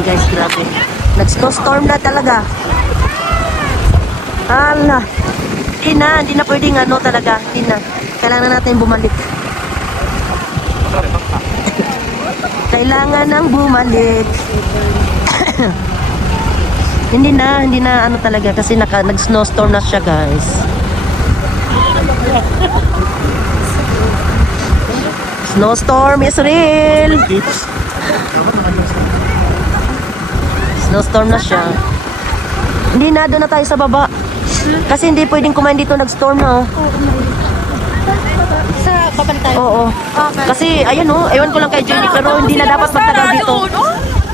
natin guys, grabe. Nag-snowstorm na talaga. Hala. Hindi na pwedeng ano talaga. Hindi na. Kailangan natin bumalik. Kailangan nang bumalik. hindi na ano talaga kasi nag-snowstorm na siya guys. Snowstorm is real. Snowstorm na siya. Hindi na, doon na tayo sa baba. Kasi hindi pwedeng kumain dito, nag-storm na. Sa baba na tayo. Oo. Kasi, ayun oh, ewan ko lang kay Jenny, pero hindi na dapat magtagal dito.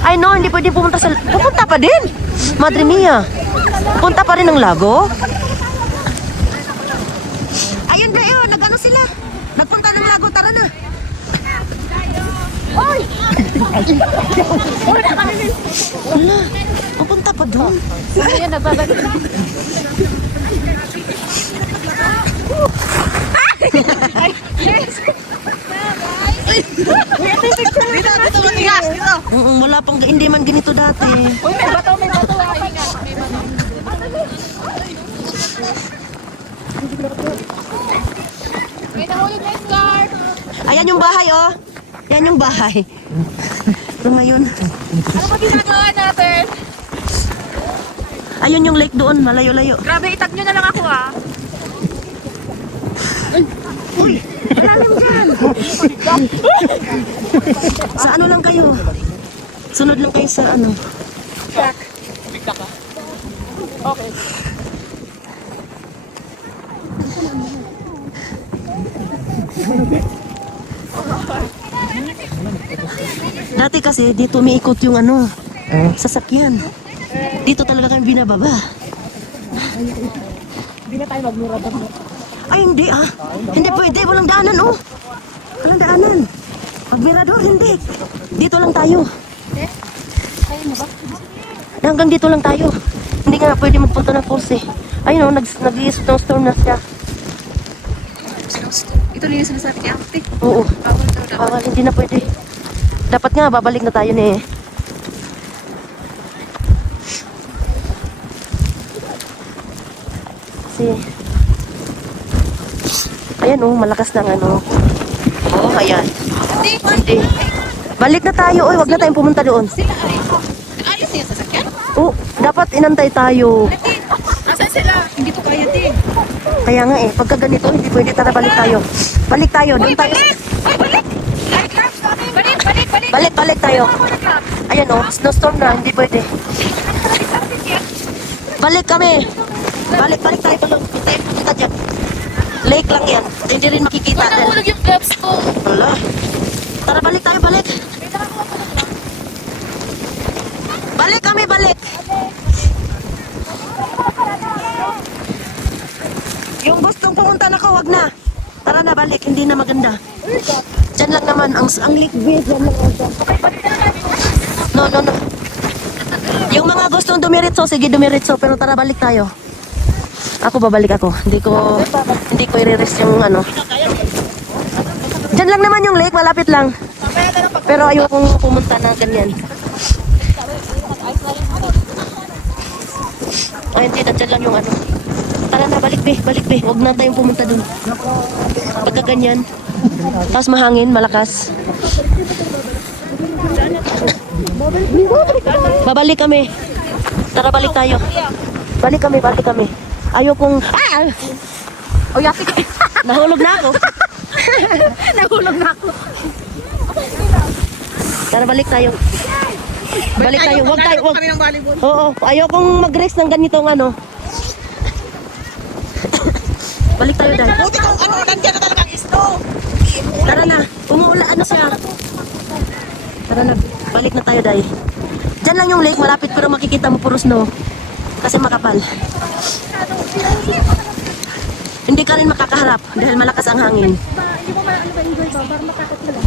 Ay no, hindi pwedeng pumunta sa... Pupunta pa din! Madre mia. Punta pa rin ng lago. Ayun na yun, nag-ano sila. Nagpunta ng lago, tara na. Oy! Wala, pupunta pa doon. Ayan, nagbabalik. Wala pang, hindi man ganito dati. Uy, may bato. May bato. May nahulog na yung guard. Ayan yung bahay, oh. Yan yung bahay. Tumayon. Ano ba ginagawa natin? Ayun yung lake doon, malayo-layo. Grabe, itag nyo na lang ako ah. Malalim dyan. Sa ano lang kayo? Sunod lang kayo sa ano. Jack. Okay. Dati kasi dito umiikot yung ano, sasakyan. Dito talaga kami binababa. Hindi na tayo magmura ba? Ay hindi ah. Hindi pwede, walang daanan oh. Walang daanan. Pag mirador, hindi. Dito lang tayo. Tayo na ba? Hanggang dito lang tayo. Hindi nga pwede magpunta ng falls eh. Ayun oh, nag-snowstorm na siya. Ito rin yung sinasabi niya. Ate, Oo. bawal daw daw. Bawal, hindi na pwede. Dapat nga, babalik na tayo ni. Kasi, ayan oh, malakas ng ano. Oh, ayan. Hindi. Balik na tayo, oy, wag na tayong pumunta doon. Sila ay. Ayos yung sasakyan? Oh, dapat inantay tayo. Ate, asan sila? Hindi ko kaya din. Kaya nga eh, pagka ganito, hindi pwede, tara balik tayo. Balik tayo, doon tayo. Ay, balik! Balik! Balik tayo. Ayan oh, snowstorm na, hindi pwede. Balik kami. Balik tayo tulog. Kita dyan. Lake lang yan. Hindi rin makikita. Wala hulog yung gloves ko. Wala. Tara, balik tayo, balik. Balik kami, balik. Yung gustong pumunta na ko, wag na. Tara na, balik. Hindi na maganda. Diyan lang naman, ang lake view. Diyan lang ako. No. Yung mga gustong dumiritso, sige dumiritso. Pero tara, balik tayo. Ako, babalik ako. Hindi ko i-rest yung ano. Diyan lang naman yung lake, malapit lang. Pero ayokong pumunta na ganyan. Ay, hindi, nandyan lang yung ano. Tara na, balik be. Huwag na tayong pumunta dun. Pagka ganyan. Tapos mahangin, malakas. Babalik kami. Tara, balik tayo. Balik kami. Ayokong... Ah! O, yati ka. Nahulog na ako. Nahulog na ako. Tara, balik tayo. Balik tayo. Wag. Oo, ayokong mag-rest ng ganitong ano. Balik tayo dahil. Buti kung ano, nandiyan na talagang snow. Tara na. Umuulan ano siya. Tara na. Balik na tayo dahil. Diyan lang yung lake, malapit pero makikita mo puro snow. Kasi makapal. Hindi ka rin makakaharap dahil malakas ang hangin. Hindi mo ano ba enjoy ba? Para matakot sila.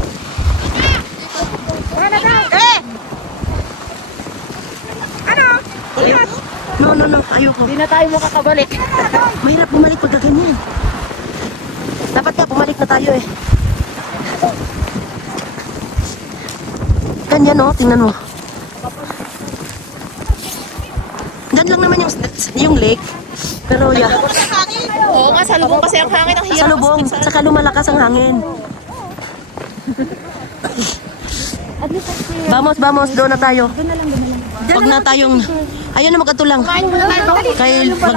Ano? No. Ayoko. Hindi na tayo makakabalik. Mahirap bumalik pagka ganyan. Dapat nga bumalik na tayo eh. Ganyan oh, tingnan mo. lang naman yung lake. Pero yeah, Oo nga, salubong kasi ang hangin. Ang hirap. salubong, saka lumalakas ang hangin. Vamos, doon na tayo. Huwag na tayong, ayun na magkatulang. Kaya lisod.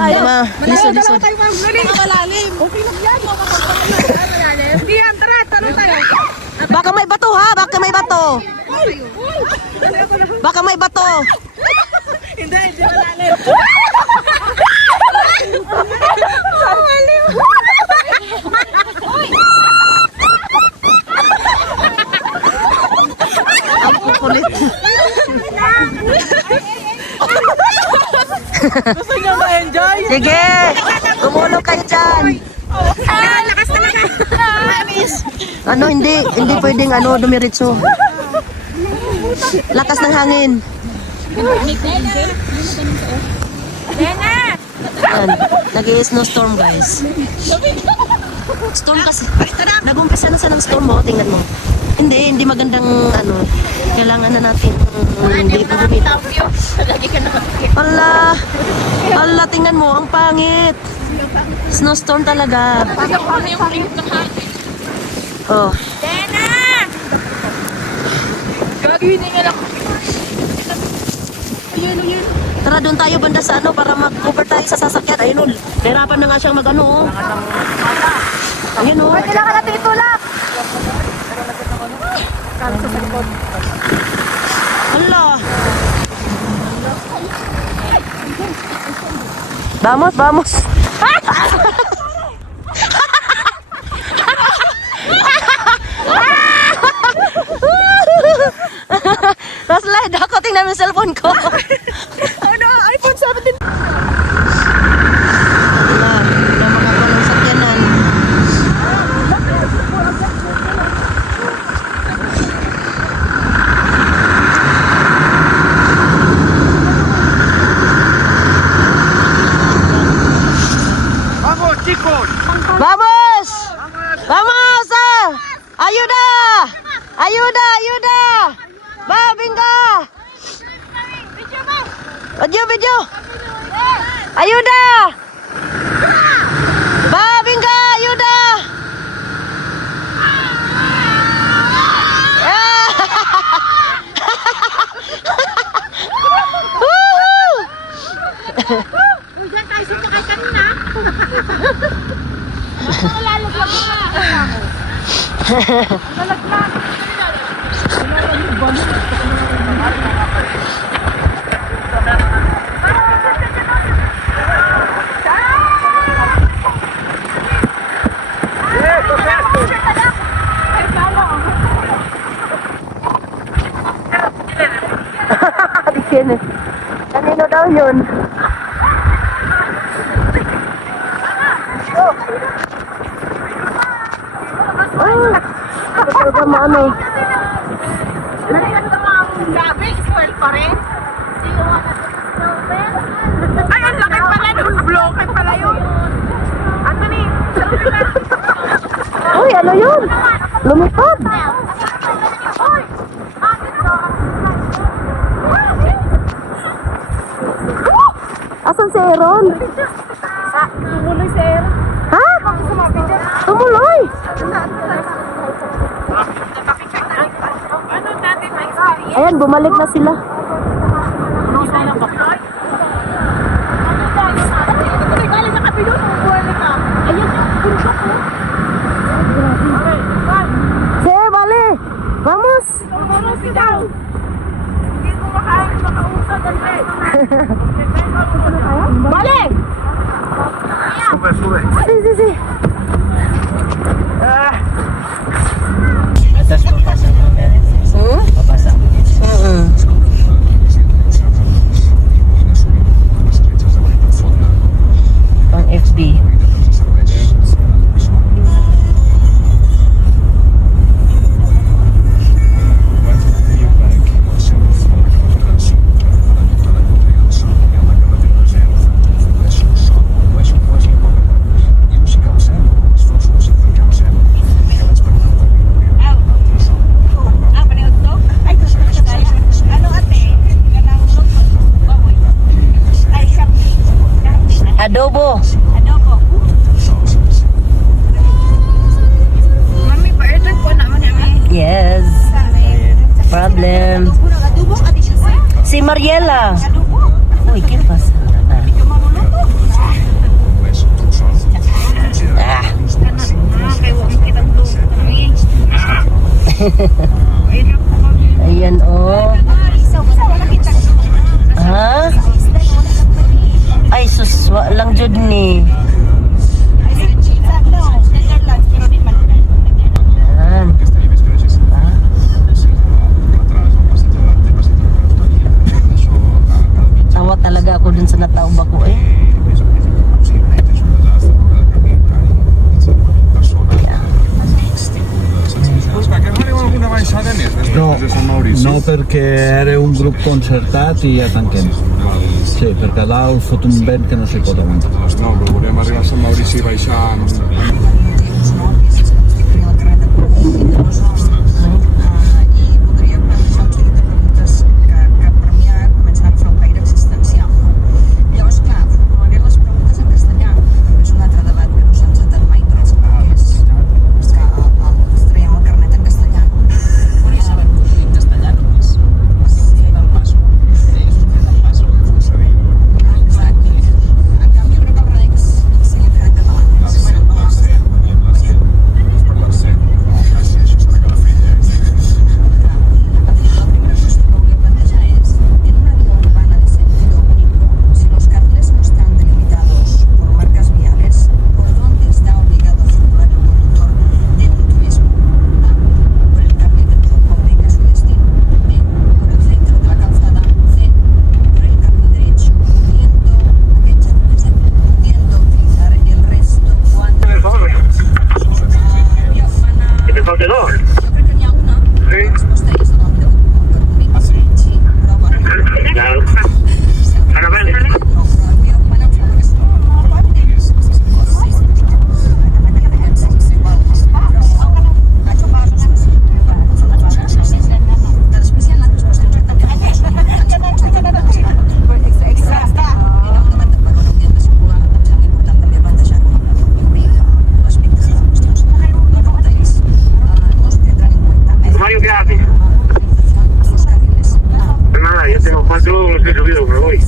Malalim. Okay lang yan. Malalim. Hindi yan, tara, tanong tayo. Baka may bato ha, baka may bato. Baka may bato. Hindi malalim. Ang kukulit. Gusto niyo ma-enjoy? Sige, tumulong kayo dyan. Lakas talaga. Miss. Ano, hindi pwedeng dumiretso. Lakas ng hangin. Yan, nag-snowstorm guys. Storm kasi. Nag-umpisa na sa ng storm mo, tingnan mo. Hindi magandang kailangan na natin hindi bumitaw. Ala, tingnan mo, ang pangit. Snowstorm talaga. Oh. Gagawin nga lang. Tara doon tayo banda sa para mag-cover tayo sa sasakyan. Ayun nahirapan na nga siyang mag-ano. Ayun Kailangan natin itulak. Hala. Vamos. Na-slide ako, tingnan mo yung cellphone ko. Ano? iPhone 17. Wala makagawa ng sakyanan. ¡Vamos, chicos! Vamos! Vamos! Ayuda! Ayuda! Ba, binga! Video! Ayuda! Ba, binga! Ayuda! Woohoo! Diyan tayo sumakay kanina. Lalaglag na. Lalaglag. Kanino daw yun? Talaga maano. Ay, ang laki pala nun. Bloke pala yun. Anthony, Uy, ano yun? Lumipad. Asan si Aaron? tumuloy sir. Ha? Tumuloy. Ano natin may experience? Ayan, bumalik na sila. Sige, bali. Vamos. Bali. Sube, sube. Sí. Atas papasang mo meron. Papasang mo. Pang FB. Adobo. Mami, pa-airtag po naman namin. Yes. Problem. Si Mariela. Uy, ¿qué pasa? Ah. Ayan, oh. Ha? Ay, suswa lang jud ni. Ayan. Ah. Tawa talaga ako dun sa nataob ako eh. Ascolta, che fare qualcuna mai sa tenere No, de San Maurizio? no perché era un grup concertat i ja tanquem. Sí, perquè dalt fot un vent que no sé pot aguantar. No, però volem arribar a Sant Maurici baixant. Nada, yo tengo 4 euros que he subido, pero voy.